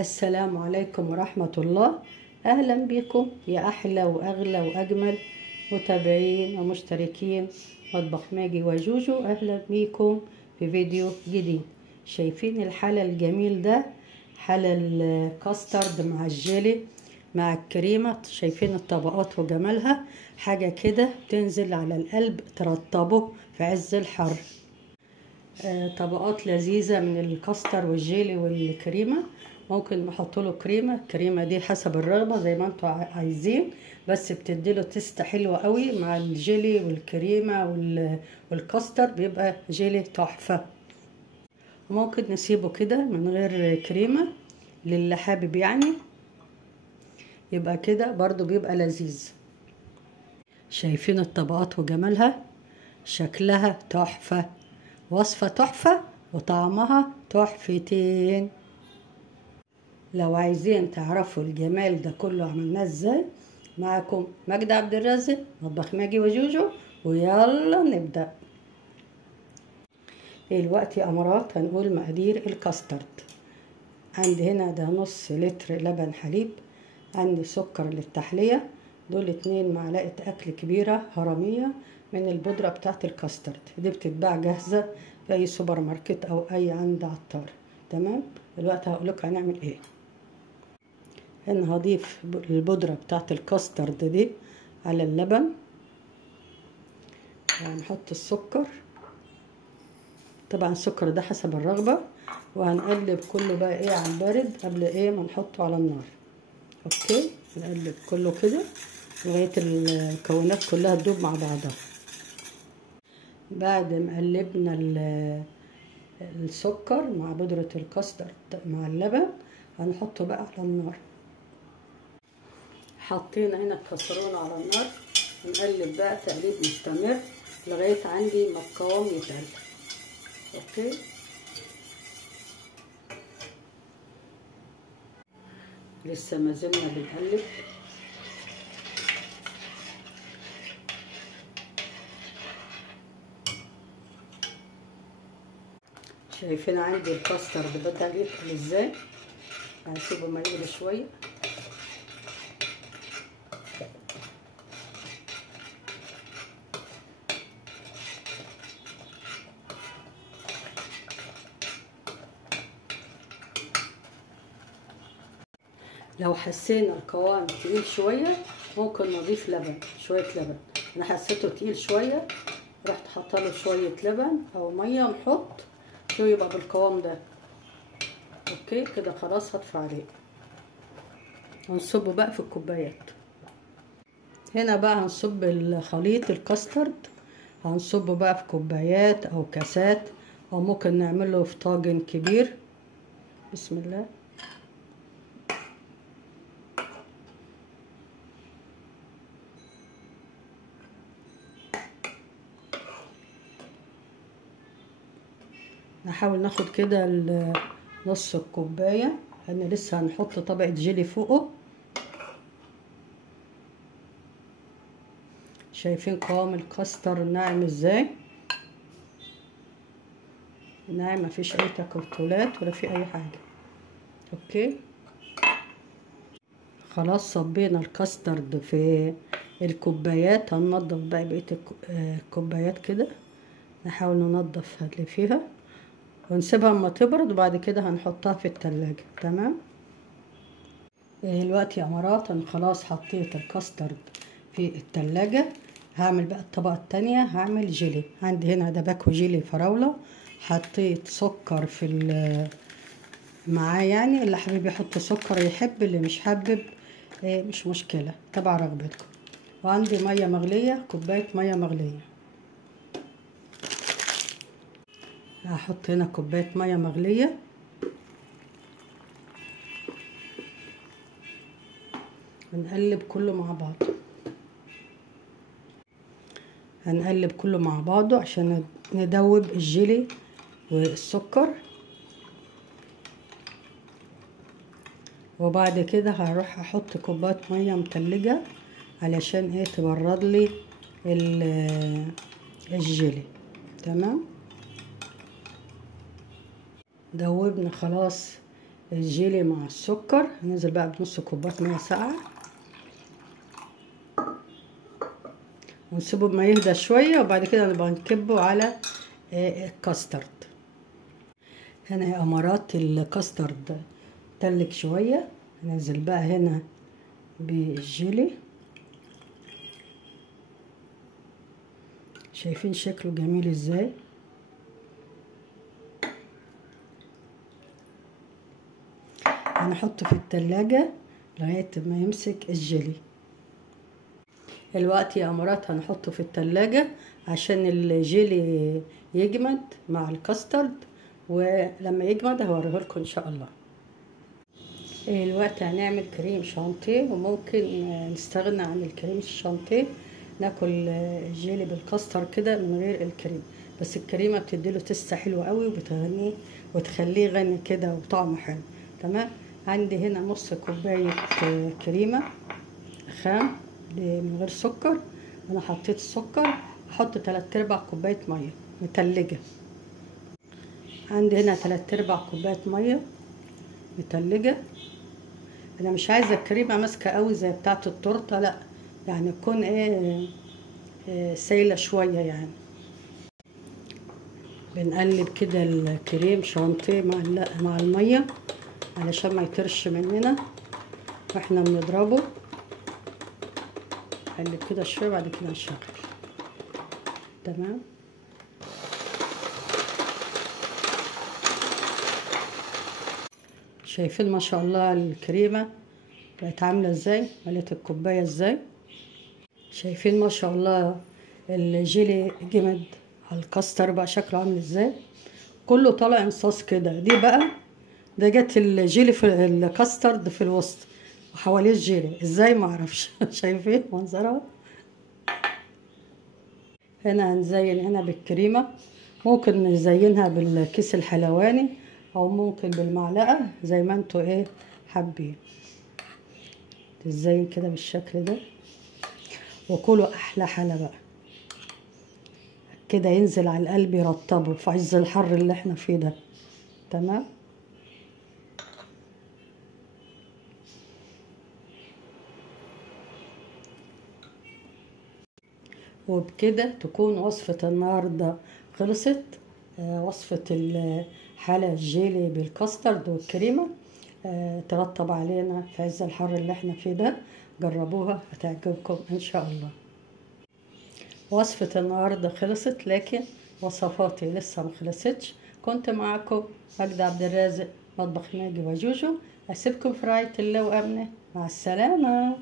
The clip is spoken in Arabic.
السلام عليكم ورحمة الله. أهلا بكم يا أحلى وأغلى وأجمل متابعين ومشتركين مطبخ ماجي وجوجو. أهلا بكم في فيديو جديد. شايفين الحلى الجميل ده؟ حلى الكاسترد مع الجيلي مع الكريمة. شايفين الطبقات وجمالها؟ حاجة كده تنزل على القلب، ترطبه في عز الحر. طبقات لذيذة من الكاستر والجيلي والكريمة. ممكن نحط له كريمة دي حسب الرغبة زي ما انتوا عايزين، بس بتديله تيست حلوة قوي مع الجيلي والكريمة والكاستر، بيبقى جيلي تحفة. ممكن نسيبه كده من غير كريمة للي حابب يعني، يبقى كده برضو بيبقى لذيذ. شايفين الطبقات وجمالها؟ شكلها تحفة، وصفة تحفة، وطعمها تحفتين. لو عايزين تعرفوا الجمال ده كله عملناه ازاي، معكم ماجدة عبد الرازق، مطبخ ماجي وجوجو، ويلا نبدأ. دلوقتي يا أمارات هنقول مقادير الكاسترد. عندي هنا ده نص لتر لبن حليب، عندي سكر للتحلية، دول 2 معلقة أكل كبيرة هرمية من البودرة بتاعت الكاسترد، دي بتتباع جاهزة في أي سوبر ماركت أو أي عند عطار. تمام. دلوقتي هقولك هنعمل ايه. هنا هضيف البودرة بتاعت الكاسترد دي على اللبن، وهنحط السكر، طبعا السكر ده حسب الرغبة، وهنقلب كله بقى ايه على البارد قبل ايه ما نحطه على النار. اوكي، نقلب كله كده لغاية المكونات كلها تدوب مع بعضها. بعد ما قلبنا السكر مع بودرة الكاسترد مع اللبن، هنحطه بقى على النار. حطينا هنا الكسرونة على النار، نقلب بقى تقليب مستمر لغاية عندي ما القوام يتقل. اوكي، لسه ما زلنا بنقلب. شايفين عندي الكاسترد بدأ يتقل ازاي؟ هنسيبه ما يغلي شوية. لو حسينا القوام تقيل شوية ممكن نضيف لبن، شوية لبن. انا حسيته تقيل شوية، رحت حاطه له شوية لبن او مية، ونحط شو يبقى بالقوام ده. اوكي كده خلاص، هطفي عليه ونصبه بقى في الكوبايات. هنا بقى هنصب الخليط الكاسترد، هنصبه بقى في كوبايات او كاسات، او ممكن نعمله في طاجن كبير. بسم الله. نحاول ناخد كده نص الكوباية، لان لسه هنحط طبقة جيلي فوقه. شايفين قوام الكاستر ناعم ازاي؟ ناعم، مفيش اي تكتلات ولا في اي حاجة. اوكي خلاص، صبينا الكاسترد في الكوبايات. هننضف بقى بقية الكوبايات كده، نحاول ننضف اللي فيها ونسيبها اما تبرد، وبعد كده هنحطها في التلاجة. تمام. دلوقتي يا امارات انا خلاص حطيت الكاسترد في التلاجة. هعمل بقى الطبقة التانية، هعمل جيلي. عندي هنا ده باكو جيلي فراولة، حطيت سكر في معاه، يعني اللي حابب يحط سكر يحب، اللي مش حابب مش مشكلة، تبع رغبتكم. وعندي مية مغلية، كوباية مية مغلية. هحط هنا كوباية مية مغلية، ونقلب كله مع بعض. هنقلب كله مع بعضه عشان ندوب الجيلي والسكر. وبعد كده هروح احط كوبايه ميه متلجه علشان ايه تبرد لي الجيلي. تمام. دوبنا خلاص الجيلي مع السكر. هننزل بقى بنص كوبايه ميه ساقعه ونسيبه ما يهدى شويه، وبعد كده نبقى نكبه على الكاسترد. هنا يا امارات الكاسترد تلك شويه. هننزل بقى هنا بالجيلي. شايفين شكله جميل ازاي؟ هنحطه في التلاجة لغاية ما يمسك الجيلي. الوقت يا امارات هنحطه في التلاجة عشان الجيلي يجمد مع الكاسترد، ولما يجمد هوريه لكم ان شاء الله. الوقت هنعمل كريم شانتيه، وممكن نستغنى عن الكريم الشانتيه، ناكل الجيلي بالكاستر كده من غير الكريم. بس الكريمه بتديله تستة حلوه قوي وبتغنيه وتخليه غني كده وطعمه حلو. تمام. عندي هنا نص كوبايه كريمه خام من غير سكر. انا حطيت السكر. احط 3/4 كوبايه ميه متلجه. عندي هنا 3/4 كوبايه ميه متلجه. انا مش عايزه الكريمه ماسكه قوي زي بتاعه التورته، لا يعني تكون سايله شويه يعني. بنقلب كده الكريم شانتيه مع الميه علشان ما يطرش مننا واحنا بنضربه. نقلب كده شويه بعد كده نشغل. تمام. شايفين ما شاء الله الكريمه بقت عامله ازاي، مليت الكوبايه ازاي. شايفين ما شاء الله الجيلي جمد على الكاستر بقى شكله عامل ازاي، كله طالع انصاص كده. دي بقى ده جت الجيلي في الكاسترد في الوسط وحواليه الجيلي ازاي ما اعرفش. شايفين منظرها. هنا هنزين هنا بالكريمه، ممكن نزينها بالكيس الحلواني او ممكن بالمعلقه زي ما انتوا حابين. تزين كده بالشكل ده وكلوا احلى حلا بقى كده، ينزل على القلب يرطبه في عز الحر اللي احنا فيه ده. تمام. وبكده تكون وصفة النهاردة خلصت. وصفة الحلا الجيلي بالكاسترد والكريمة ترطب علينا في عز الحر اللي احنا فيه ده. جربوها هتعجبكم ان شاء الله. وصفة النهاردة خلصت، لكن وصفاتي لسه ما خلصتش. كنت معكم ماجدة عبد الرازق، مطبخ ناجي وجوجو. اسيبكم في رعاية الله وامنه. مع السلامة.